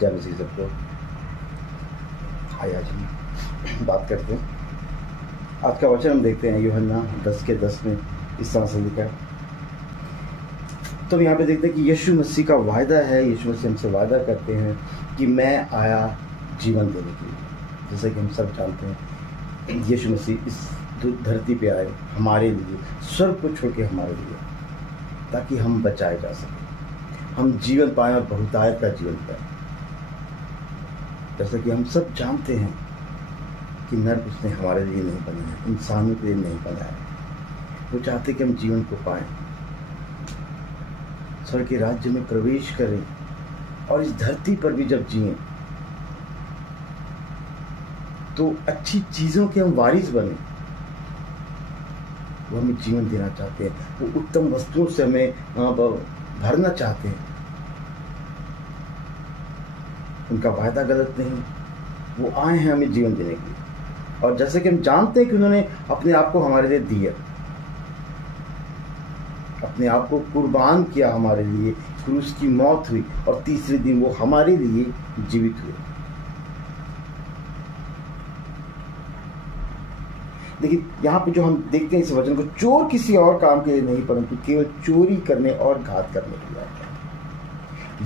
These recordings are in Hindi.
जय मसीह सबको। आइए आज हम बात करते हैं। आज का वचन हम देखते हैं यूहन्ना 10:10 में इस तरह से लिखा है। तो हम यहाँ पे देखते हैं कि यीशु मसीह का वायदा है। यीशु मसीह हमसे वायदा करते हैं कि मैं आया जीवन देने के लिए। जैसे कि हम सब जानते हैं यीशु मसीह इस धरती पे आए हमारे लिए, स्वर्ग को छोड़ के हमारे लिए, ताकि हम बचाए जा सकें, हम जीवन पाएं और बहुतायत का जीवन पाएं। जैसा कि हम सब जानते हैं कि नर्क उसने हमारे लिए नहीं बनाया, इंसानों के लिए नहीं बनाया। वो चाहते कि हम जीवन को पाएं, स्वर्ग के राज्य में प्रवेश करें और इस धरती पर भी जब जिएं तो अच्छी चीज़ों के हम वारिस बने। वो हमें जीवन देना चाहते हैं, वो उत्तम वस्तुओं से हमें भरना चाहते हैं। उनका वायदा गलत नहीं, वो आए हैं हमें जीवन देने के लिए। और जैसे कि हम जानते हैं कि उन्होंने अपने आप को हमारे लिए दिया, अपने आप को कुर्बान किया हमारे लिए, फिर उसकी मौत हुई और तीसरे दिन वो हमारे लिए जीवित हुए। देखिए यहाँ पे जो हम देखते हैं इस वचन को, चोर किसी और काम के लिए नहीं परंतु केवल चोरी करने और घात करने के लिए आता है।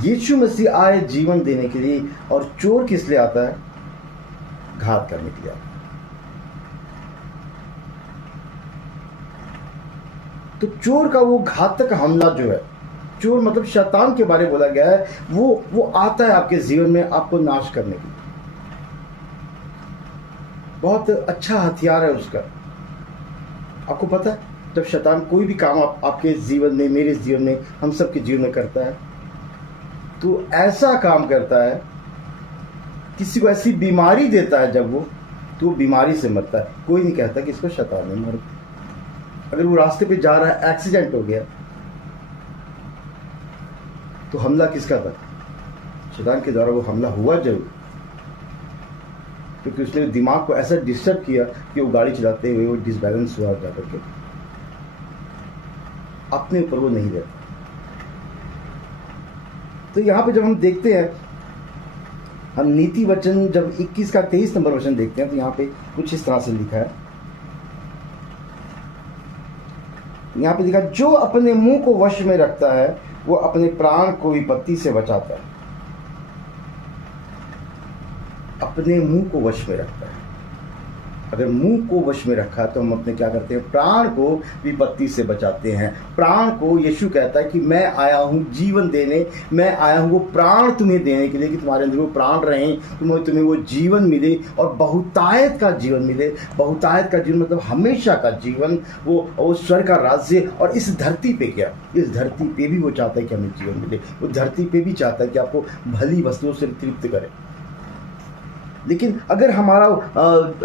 यीशु मसीह आए जीवन देने के लिए, और चोर किस लिए आता है? घात करने के लिए आता है। तो चोर का वो घातक हमला जो है, चोर मतलब शैतान के बारे में बोला गया है, वो आता है आपके जीवन में आपको नाश करने के लिए। बहुत अच्छा हथियार है उसका। आपको पता है जब शैतान कोई भी काम आपके जीवन में, मेरे जीवन में, हम सबके जीवन में करता है, तो ऐसा काम करता है, किसी को ऐसी बीमारी देता है जब वो, तो वो बीमारी से मरता है। कोई नहीं कहता कि इसको शैतान ने मारा। अगर वो रास्ते पे जा रहा है, एक्सीडेंट हो गया, तो हमला किसका था? शैतान के द्वारा वो हमला हुआ जरूर, क्योंकि उसने दिमाग को ऐसा डिस्टर्ब किया कि वो गाड़ी चलाते हुए वो डिसबैलेंस हुआ जा करके, अपने ऊपर वो नहीं रहता। तो यहाँ पे जब हम देखते हैं, हम नीति वचन जब 21 का 23 नंबर वचन देखते हैं, तो यहाँ पे कुछ इस तरह से लिखा है। यहाँ पे लिखा, जो अपने मुंह को वश में रखता है वो अपने प्राण को विपत्ति से बचाता है। अपने मुंह को वश में रखता है। अगर मुंह को वश में रखा तो हम अपने क्या करते हैं? प्राण को विपत्ति से बचाते हैं। प्राण को यीशु कहता है कि मैं आया हूँ जीवन देने, मैं आया हूँ वो प्राण तुम्हें देने के लिए, कि तुम्हारे अंदर वो प्राण रहें, तुम्हें वो जीवन मिले और बहुतायत का जीवन मिले। बहुतायत का जीवन मतलब हमेशा का जीवन, वो स्वर्ग का राज्य। और इस धरती पे क्या, इस धरती पे भी वो चाहता है कि हमें जीवन मिले। वो धरती पे भी चाहता है कि आपको भली वस्तुओं से तृप्त करे। लेकिन अगर हमारा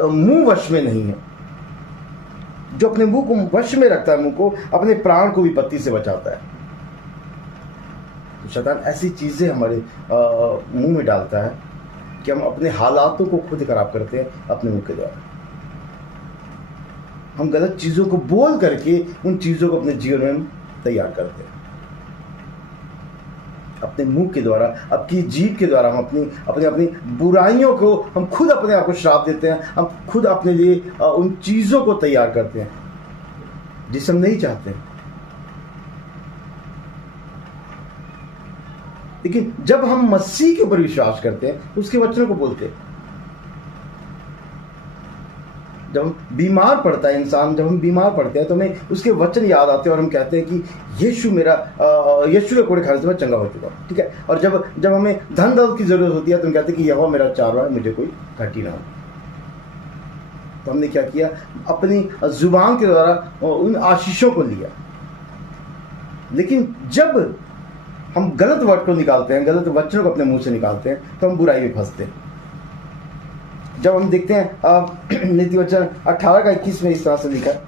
मुंह वश में नहीं है, जो अपने मुंह को वश में रखता है, मुंह को, अपने प्राण को विपत्ति से बचाता है, तो शैतान ऐसी चीजें हमारे मुंह में डालता है कि हम अपने हालातों को खुद खराब करते हैं अपने मुंह के द्वारा। हम गलत चीजों को बोल करके उन चीजों को अपने जीवन में तैयार करते हैं। अपने मुंह के द्वारा, अपनी जीभ के द्वारा हम अपनी बुराइयों को, हम खुद अपने आप को श्राप देते हैं। हम खुद अपने लिए उन चीज़ों को तैयार करते हैं जिसे हम नहीं चाहते। लेकिन जब हम मसीह के ऊपर विश्वास करते हैं, उसके वचनों को बोलते हैं। जब हम बीमार पड़ता है इंसान, जब हम बीमार पड़ते हैं तो हमें उसके वचन याद आते हैं और हम कहते हैं कि यीशु के कोड़े खाने से मैं चंगा हो चुका हूँ। ठीक है। और जब हमें धन दौलत की जरूरत होती है तो हम कहते हैं कि यहोवा मेरा चारवाह है, मुझे कोई घटी ना हो। तो हमने क्या किया? अपनी जुबान के द्वारा उन आशीषों को लिया। लेकिन जब हम गलत वर्ड को निकालते हैं, गलत वचनों को अपने मुंह से निकालते हैं, तो हम बुराई में फंसते हैं। जब हम देखते हैं नीति वचन 18 का 21 में इस तरह से लिखा है,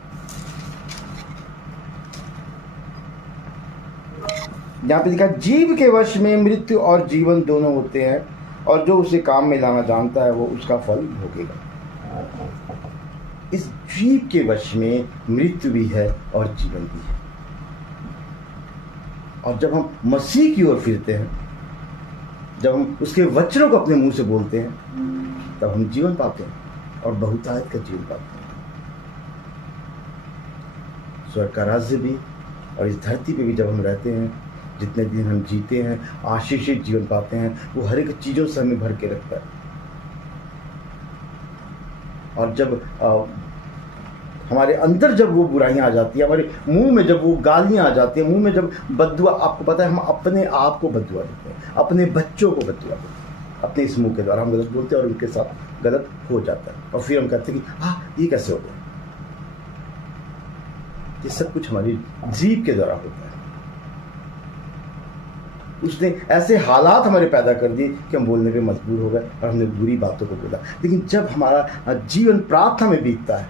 यहाँ पे लिखा, जीव के वश में मृत्यु और जीवन दोनों होते हैं, और जो उसे काम में लाना जानता है वो उसका फल भोगेगा। इस जीव के वश में मृत्यु भी है और जीवन भी है। और जब हम मसीह की ओर फिरते हैं जब हम उसके वचनों को अपने मुंह से बोलते हैं तब हम जीवन पाते हैं और बहुतायत का जीवन पाते हैं। स्वर्ग का राज्य भी और इस धरती पे भी जब हम रहते हैं, जितने दिन हम जीते हैं, आशीषित जीवन पाते हैं, वो हर एक चीज़ों से हमें भर के रखता है। और जब हमारे अंदर जब वो बुराइयां आ जाती है, हमारे मुंह में जब वो गालियां आ जाती हैं, मुंह में जब बद्दुआ, आपको पता है हम अपने आप को बद्दुआ देते हैं, अपने बच्चों को बद्दुआ देते हैं, अपने इस मुंह के द्वारा हम गलत बोलते हैं और उनके साथ गलत हो जाता है। और फिर हम कहते हैं कि हाँ, ये कैसे हो गया। ये सब कुछ हमारी जीभ के द्वारा होता है। उसने ऐसे हालात हमारे पैदा कर दिए कि हम बोलने पे मजबूर हो गए और हमने बुरी बातों को बोला। लेकिन जब हमारा जीवन प्रार्थना में बीतता है,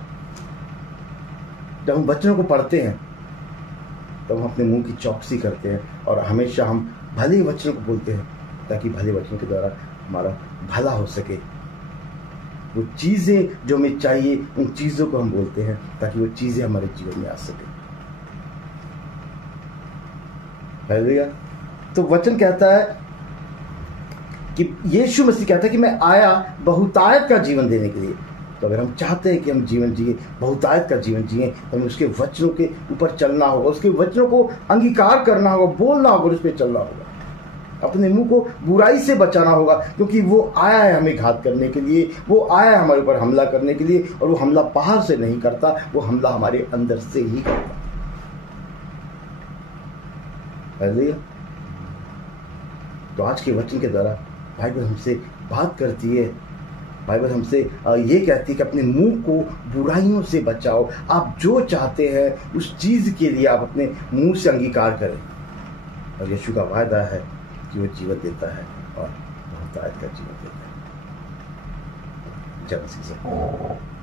जब हम वचनों को पढ़ते हैं, तब हम अपने मुंह की चौकसी करते हैं और हमेशा हम भले वचनों को बोलते हैं ताकि भले वचनों के द्वारा हमारा भला हो सके। वो चीज़ें जो हमें चाहिए, उन चीज़ों को हम बोलते हैं ताकि वो चीज़ें हमारे जीवन में आ सके। हालेलुया। तो वचन कहता है कि यीशु मसीह कहता है कि मैं आया बहुतायत का जीवन देने के लिए। तो अगर हम चाहते हैं कि हम जीवन जिए, बहुतायत का जीवन जिए, तो हमें उसके वचनों के ऊपर चलना होगा, उसके वचनों को अंगीकार करना होगा, बोलना होगा, उस पर चलना होगा। अपने मुंह को बुराई से बचाना होगा, क्योंकि वो आया है हमें घात करने के लिए, वो आया है हमारे ऊपर हमला करने के लिए। और वो हमला बाहर से नहीं करता, वो हमला हमारे अंदर से ही करता। हालेलुया। तो आज के वचन के द्वारा बाइबल हमसे बात करती है। बाइबल हमसे ये कहती है कि अपने मुंह को बुराइयों से बचाओ। आप जो चाहते हैं उस चीज़ के लिए आप अपने मुंह से अंगीकार करें। और यीशु का वायदा है कि वो जीवन देता है और बहुतायत का जीवन देता है। जय मसीह।